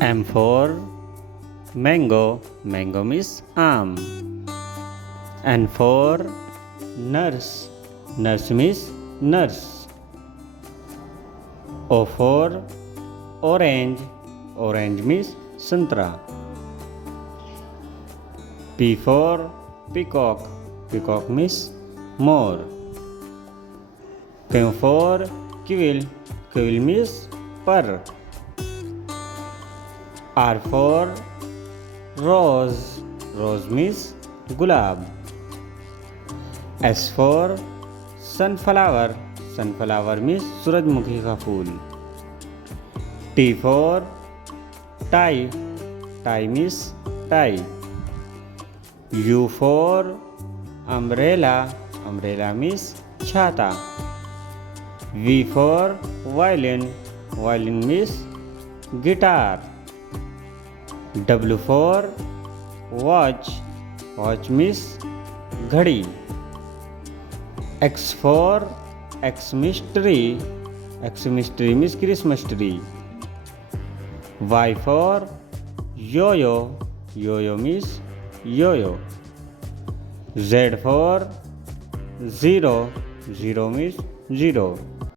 M for mango, mango means arm. N for nurse, nurse means nurse. O for orange, orange means santra. P for peacock, peacock means more. Q for quill, quill means per. R for rose, rose means gulab. S for sunflower, sunflower means सूरजमुखी का फूल. T for tie, tie means tie. U for umbrella, umbrella means छाता. V for violin, violin means guitar. W for watch, watch means घड़ी. X for Xmas tree, Xmas tree means Christmas tree. Y for yo-yo, yo-yo means yo-yo. Z for zero, zero means zero.